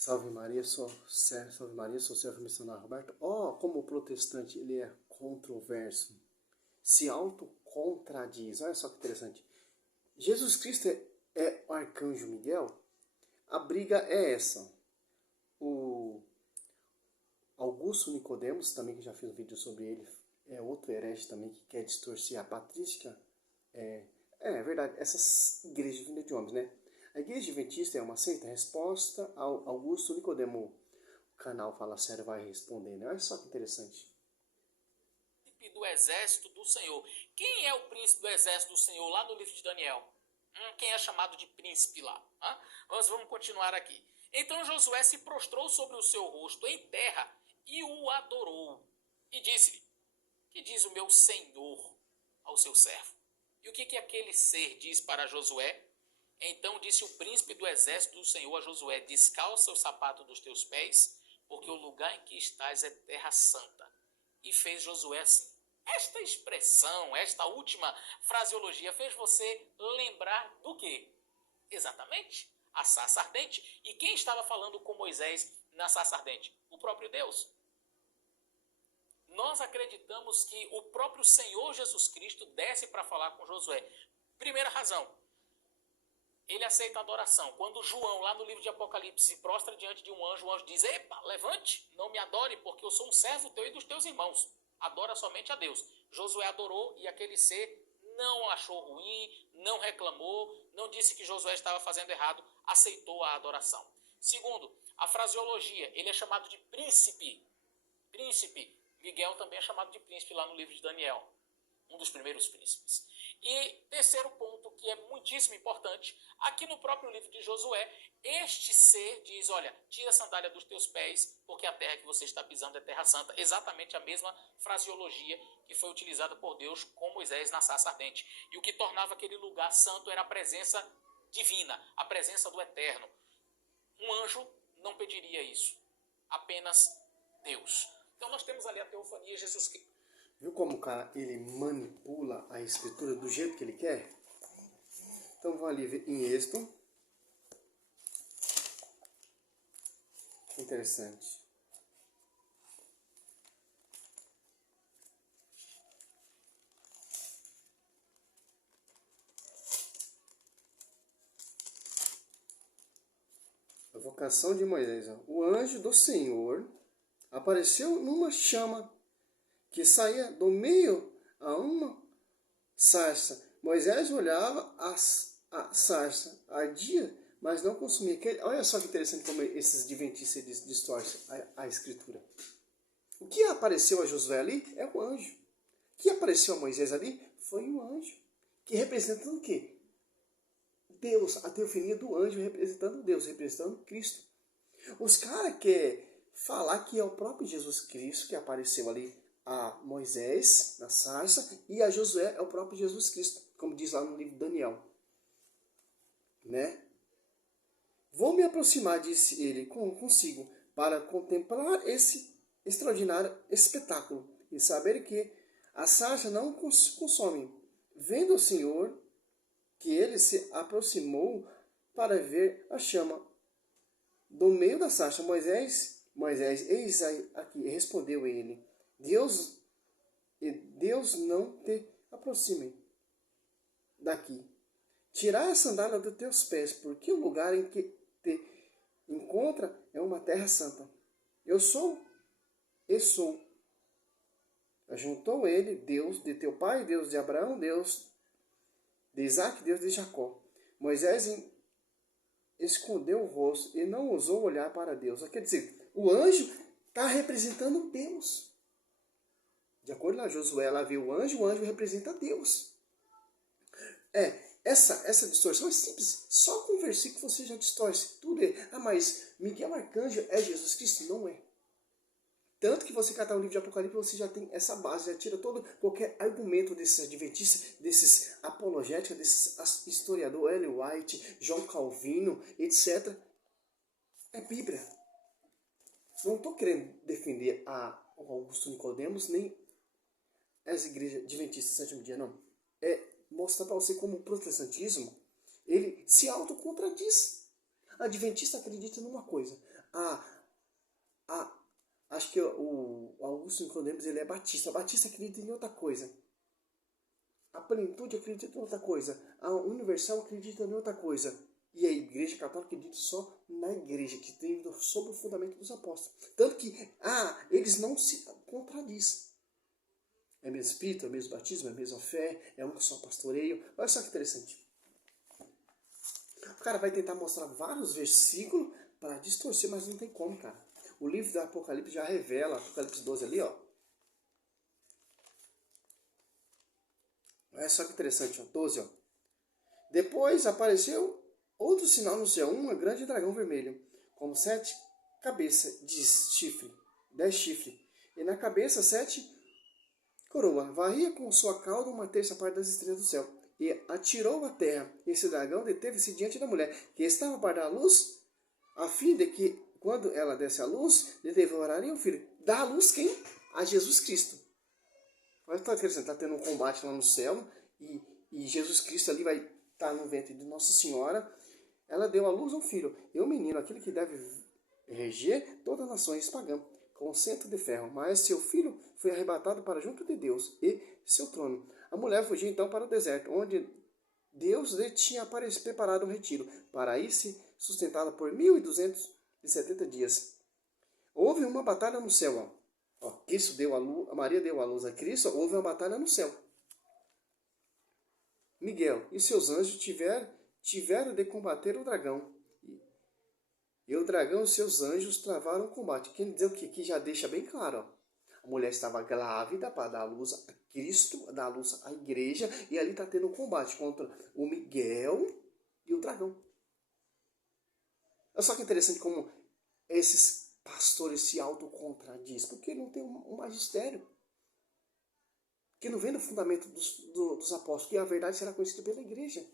Salve Maria, sou servo missionário Roberto. Como o protestante ele é controverso, se autocontradis. Olha só que interessante. Jesus Cristo é o arcanjo Miguel? A briga é essa. O Augusto Nicodemos, também que já fiz um vídeo sobre ele, é outro herege também que quer distorcer a patrística. É verdade, essas igrejas vindas de homens, né? A igreja adventista é uma seita? Resposta ao Augusto Nicodemo. O canal Fala Sério vai responder, né? Olha só que interessante. Do exército do Senhor. Quem é o príncipe do exército do Senhor lá no livro de Daniel? Quem é chamado de príncipe lá? Vamos continuar aqui. Então Josué se prostrou sobre o seu rosto em terra e o adorou. E disse-lhe: que diz o meu senhor ao seu servo? E o que aquele ser diz para Josué? Então disse o príncipe do exército do Senhor a Josué: descalça o sapato dos teus pés, porque o lugar em que estás é terra santa. E fez Josué assim. Esta expressão, esta última fraseologia fez você lembrar do quê? Exatamente, a sarça ardente. E quem estava falando com Moisés na sarça ardente? O próprio Deus. Nós acreditamos que o próprio Senhor Jesus Cristo desce para falar com Josué. Primeira razão, ele aceita a adoração. Quando João, lá no livro de Apocalipse, se prostra diante de um anjo, o anjo diz: epa, levante, não me adore, porque eu sou um servo teu e dos teus irmãos. Adora somente a Deus. Josué adorou e aquele ser não achou ruim, não reclamou, não disse que Josué estava fazendo errado, aceitou a adoração. Segundo, a fraseologia, ele é chamado de príncipe. Príncipe. Miguel também é chamado de príncipe lá no livro de Daniel, um dos primeiros príncipes. E terceiro ponto, que é muitíssimo importante, aqui no próprio livro de Josué, este ser diz: olha, tira a sandália dos teus pés, porque a terra que você está pisando é terra santa. Exatamente a mesma fraseologia que foi utilizada por Deus com Moisés na sarça ardente. E o que tornava aquele lugar santo era a presença divina, a presença do eterno. Um anjo não pediria isso, apenas Deus. Então nós temos ali a teofania de Jesus Cristo. Viu como o cara ele manipula a escritura do jeito que ele quer? Então vamos ali ver em Êxodo. Interessante. A vocação de Moisés. O anjo do Senhor apareceu numa chama que saía do meio a uma sarça. Moisés olhava a sarça, ardia, mas não consumia. Olha só que interessante como esses adventistas distorcem a escritura. O que apareceu a Josué ali é o anjo. O que apareceu a Moisés ali foi o anjo. Que representando o quê? Deus, a teofania do anjo representando Deus, representando Cristo. Os caras querem falar que é o próprio Jesus Cristo que apareceu ali a Moisés na sarça e a Josué é o próprio Jesus Cristo, como diz lá no livro de Daniel. Né? Vou me aproximar, disse ele, consigo, para contemplar esse extraordinário espetáculo e saber que a sarça não consome. Vendo o Senhor que ele se aproximou para ver a chama do meio da sarça. Moisés, eis aqui, respondeu ele. Deus não te aproxime daqui. Tirai a sandália dos teus pés, porque o lugar em que te encontra é uma terra santa. Eu sou e sou. Ajuntou ele, Deus de teu pai, Deus de Abraão, Deus de Isaac, Deus de Jacó. Moisés escondeu o rosto e não ousou olhar para Deus. Quer dizer, o anjo está representando Deus. De acordo com Josué, ela viu o anjo representa Deus. Essa distorção é simples. Só com um versículo você já distorce. Tudo mas Miguel Arcanjo é Jesus Cristo? Não é. Tanto que você catar o livro de Apocalipse, você já tem essa base, já tira todo qualquer argumento desses adventistas, desses apologéticos, desses historiadores, Ellen White, João Calvino, etc. É Bíblia. Não estou querendo defender o Augusto Nicodemos, nem as igrejas adventistas do sétimo dia, não. É mostrar para você como o protestantismo, ele se autocontradiz. A adventista acredita numa coisa, Acho que o Augusto Nicodemos, ele é batista. Batista acredita em outra coisa. A plenitude acredita em outra coisa. A universal acredita em outra coisa. E a igreja católica acredita só na igreja, que tem sob o fundamento dos apóstolos. Tanto que, eles não se contradizem. É o mesmo espírito, é o mesmo batismo, é a mesma fé, é um só pastoreio. Olha só que interessante. O cara vai tentar mostrar vários versículos para distorcer, mas não tem como, cara. O livro do Apocalipse já revela, Apocalipse 12 ali, ó. Olha só que interessante, ó, 12, ó. Depois apareceu outro sinal no céu, um grande dragão vermelho, com 7 cabeças de chifre, 10 chifres, e na cabeça 7 coroas. Varria com sua cauda uma terça parte das estrelas do céu, e atirou à terra. Esse dragão deteve-se diante da mulher, que estava para dar a luz, a fim de que, quando ela desse a luz, lhe devoraria o filho. Dá a luz quem? A Jesus Cristo. Olha que interessante, está tendo um combate lá no céu, e Jesus Cristo ali vai estar no ventre de Nossa Senhora. Ela deu à luz um filho, e o menino, aquele que deve reger todas as nações pagãs, com cetro de ferro. Mas seu filho foi arrebatado para junto de Deus e seu trono. A mulher fugiu então para o deserto, onde Deus lhe tinha preparado um retiro, para ir se sustentada por 1270 dias. Houve uma batalha no céu. Cristo deu a luz, Maria deu a luz a Cristo, houve uma batalha no céu. Miguel e seus anjos tiveram de combater o dragão. E o dragão e seus anjos travaram o combate. Quer dizer o que? Que já deixa bem claro. A mulher estava grávida para dar a luz a Cristo, dar a luz à igreja, e ali está tendo um combate contra o Miguel e o dragão. Olha só que interessante como esses pastores se autocontradizem, porque não tem um magistério. Que não vem do fundamento dos apóstolos, que a verdade será conhecida pela igreja.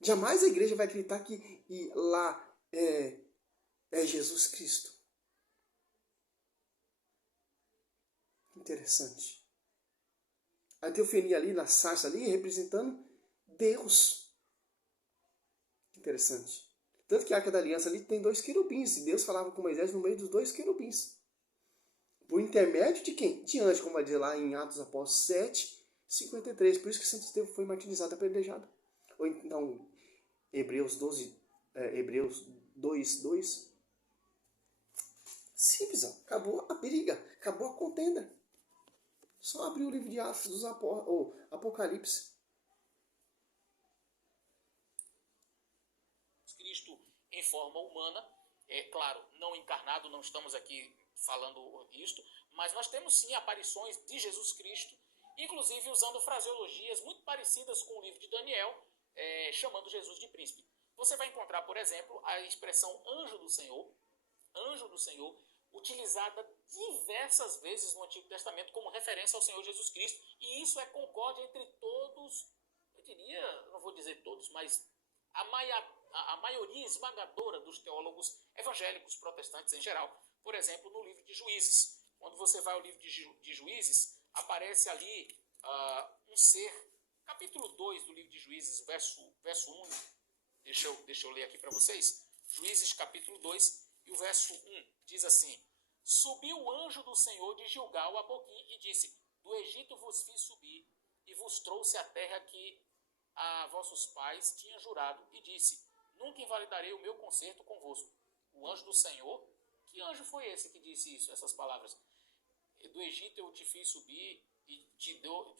Jamais a igreja vai acreditar que lá é Jesus Cristo. Interessante. A teofania ali, na sarça ali, representando Deus. Interessante. Tanto que a Arca da Aliança ali tem 2 querubins, e Deus falava com Moisés no meio dos 2 querubins. Por intermédio de quem? De anjo, como vai dizer lá em Atos Apóstolos 7, 53. Por isso que Santo Estevão foi martirizado, apedrejado. Ou então, Hebreus 2, 2. Simples, ó. Acabou a briga, acabou a contenda. Só abrir o livro de Atos dos ou Apocalipse. Cristo em forma humana, é claro, não encarnado, não estamos aqui falando isto, mas nós temos sim aparições de Jesus Cristo, inclusive usando fraseologias muito parecidas com o livro de Daniel, chamando Jesus de príncipe. Você vai encontrar, por exemplo, a expressão anjo do Senhor, utilizada diversas vezes no Antigo Testamento como referência ao Senhor Jesus Cristo, e isso é concórdia entre todos, eu diria, não vou dizer todos, mas a maioria esmagadora dos teólogos evangélicos, protestantes em geral. Por exemplo, no livro de Juízes. Quando você vai ao livro de Juízes, aparece ali um ser. Capítulo 2 do livro de Juízes, verso 1. Deixa eu ler aqui para vocês. Juízes, capítulo 2, e o verso 1 diz assim: Subiu o anjo do Senhor de Gilgal a Boquim e disse: Do Egito vos fiz subir e vos trouxe a terra que a vossos pais tinha jurado, e disse: Nunca invalidarei o meu concerto convosco. O anjo do Senhor, que anjo foi esse que disse isso, essas palavras? Do Egito eu te fiz subir e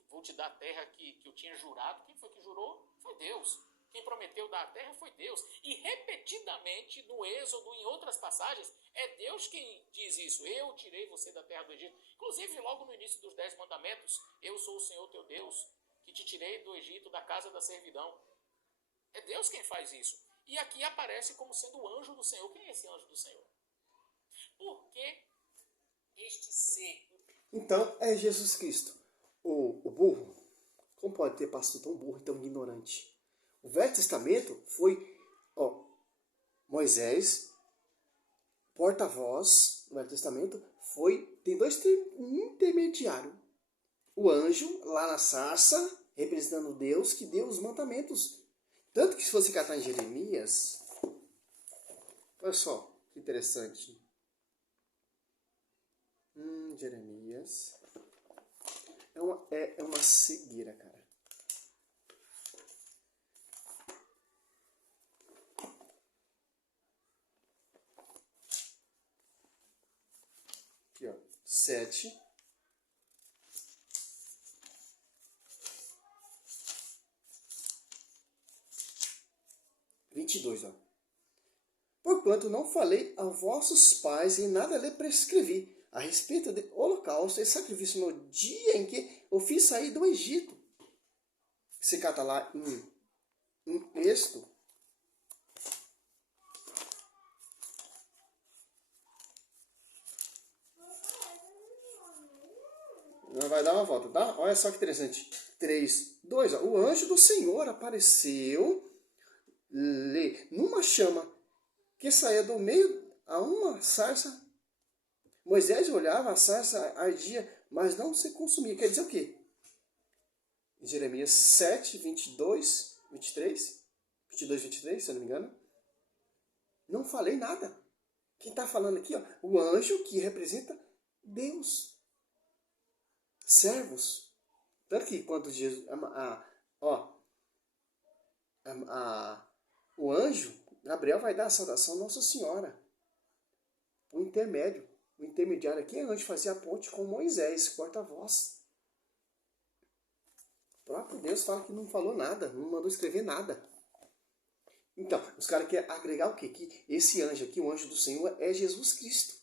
vou te dar a terra que eu tinha jurado. Quem foi que jurou? Foi Deus. Quem prometeu dar a terra foi Deus. E repetidamente no Êxodo, em outras passagens, é Deus quem diz isso. Eu tirei você da terra do Egito. Inclusive logo no início dos 10 mandamentos, eu sou o Senhor teu Deus, que te tirei do Egito, da casa da servidão. É Deus quem faz isso. E aqui aparece como sendo o anjo do Senhor. Quem é esse anjo do Senhor? Por que este ser? Então, é Jesus Cristo. O burro, como pode ter pastor tão burro e tão ignorante? O Velho Testamento foi, Moisés, porta-voz do Velho Testamento, tem 2 intermediários. O anjo, lá na sarça, representando Deus, que deu os mandamentos. Tanto que se você catar em Jeremias, olha só, Que interessante. Jeremias. É uma cegueira, cara. Aqui, ó. 7. Ó. Porquanto não falei a vossos pais e nada lhe prescrevi a respeito de holocausto e sacrifício no dia em que eu fiz sair do Egito. Se cata lá em Êxodo. Vai dar uma volta, tá? Olha só que interessante. 3, 2. Ó. O anjo do Senhor apareceu numa chama que saía do meio a uma sarça. Moisés olhava, a sarça ardia, mas não se consumia. Quer dizer o quê? Em Jeremias 7, 22, 23, 22, 23, se eu não me engano. Não falei nada. Quem está falando aqui, ó, o anjo que representa Deus. Servos. Tanto que quando Jesus... o anjo, Gabriel, vai dar a saudação a Nossa Senhora. O intermédio. O intermediário aqui é anjo, fazia a ponte com Moisés, porta-voz. O próprio Deus fala que não falou nada, não mandou escrever nada. Então, os caras querem agregar o quê? Que esse anjo aqui, o anjo do Senhor, é Jesus Cristo.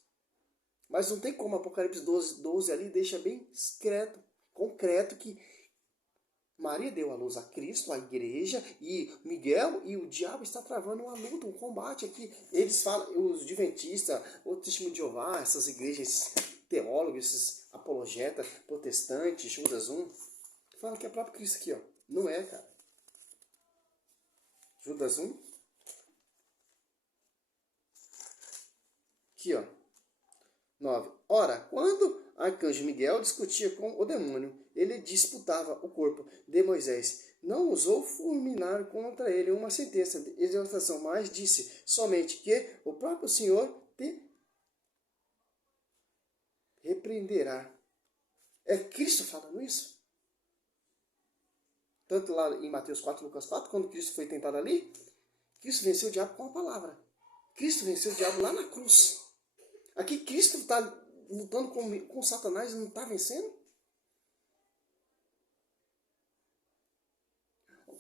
Mas não tem como, Apocalipse 12 ali deixa bem discreto, concreto, que Maria deu à luz a Cristo, a igreja, e Miguel e o diabo estão travando uma luta, um combate aqui. Eles falam, os adventistas, o Testemunho de Jeová, essas igrejas, esses teólogos, esses apologetas, protestantes, Judas 1, falam que é o próprio Cristo aqui, ó. Não é, cara. Judas 1. Aqui, ó. 9. Ora, quando arcanjo Miguel discutia com o demônio, ele disputava o corpo de Moisés. Não ousou fulminar contra ele uma sentença de exortação, mas disse somente que o próprio Senhor te repreenderá. É Cristo falando isso? Tanto lá em Mateus 4, Lucas 4, quando Cristo foi tentado ali, Cristo venceu o diabo com a palavra. Cristo venceu o diabo lá na cruz. Aqui Cristo está lutando com Satanás e não está vencendo?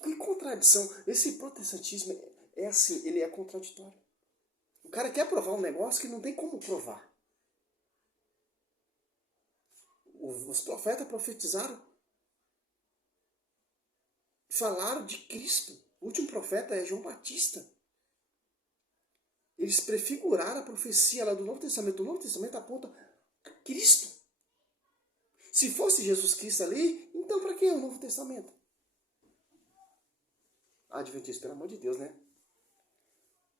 Que contradição. Esse protestantismo é assim, ele é contraditório. O cara quer provar um negócio que não tem como provar. Os profetas profetizaram, falaram de Cristo. O último profeta é João Batista. Eles prefiguraram a profecia lá do Novo Testamento. O Novo Testamento aponta a Cristo. Se fosse Jesus Cristo ali, então para que o Novo Testamento? Adventista, pelo amor de Deus, né?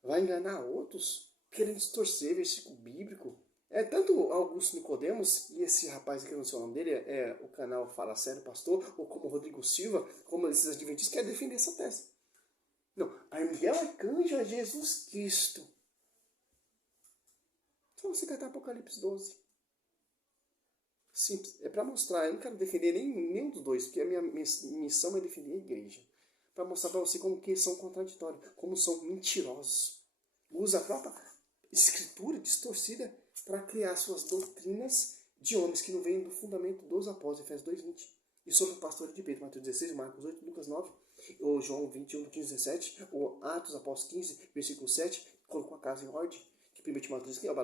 Vai enganar outros, querendo distorcer versículo bíblico. É tanto Augusto Nicodemos, e esse rapaz aqui, não sei o nome dele, é o canal Fala Sério Pastor, ou como Rodrigo Silva, como esses adventistas, querem defender essa tese. Não, a Miguel Arcanjo é Jesus Cristo. Só você catar Apocalipse 12. Simples, é para mostrar, eu não quero defender nenhum dos dois, porque a minha missão é defender a igreja. Para mostrar para você como que são contraditórios, como são mentirosos. Usa a própria escritura distorcida para criar suas doutrinas de homens que não vêm do fundamento dos apóstolos, Efésios 2:20. E sobre o pastor de Pedro, Mateus 16, Marcos 8, Lucas 9, ou João 21, 15, 17, ou Atos Apóstolos 15, versículo 7, colocou a casa em ordem, que 1 Timóteo 3, que é o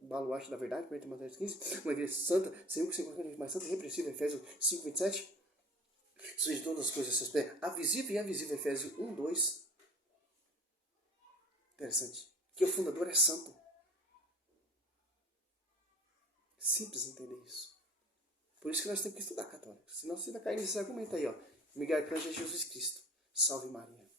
baluarte da verdade, 1 Timóteo 15, uma igreja santa, sempre que se encontra mais santa e repreensível, Efésios 5, 27, sujeito todas as coisas a seus pés, a visível e a invisível, Efésios 1, 2. Interessante. Que o fundador é santo. Simples entender isso. Por isso que nós temos que estudar católico. Senão você vai cair nesse argumento aí, ó. Miguel Arcanjo é Jesus Cristo. Salve Maria.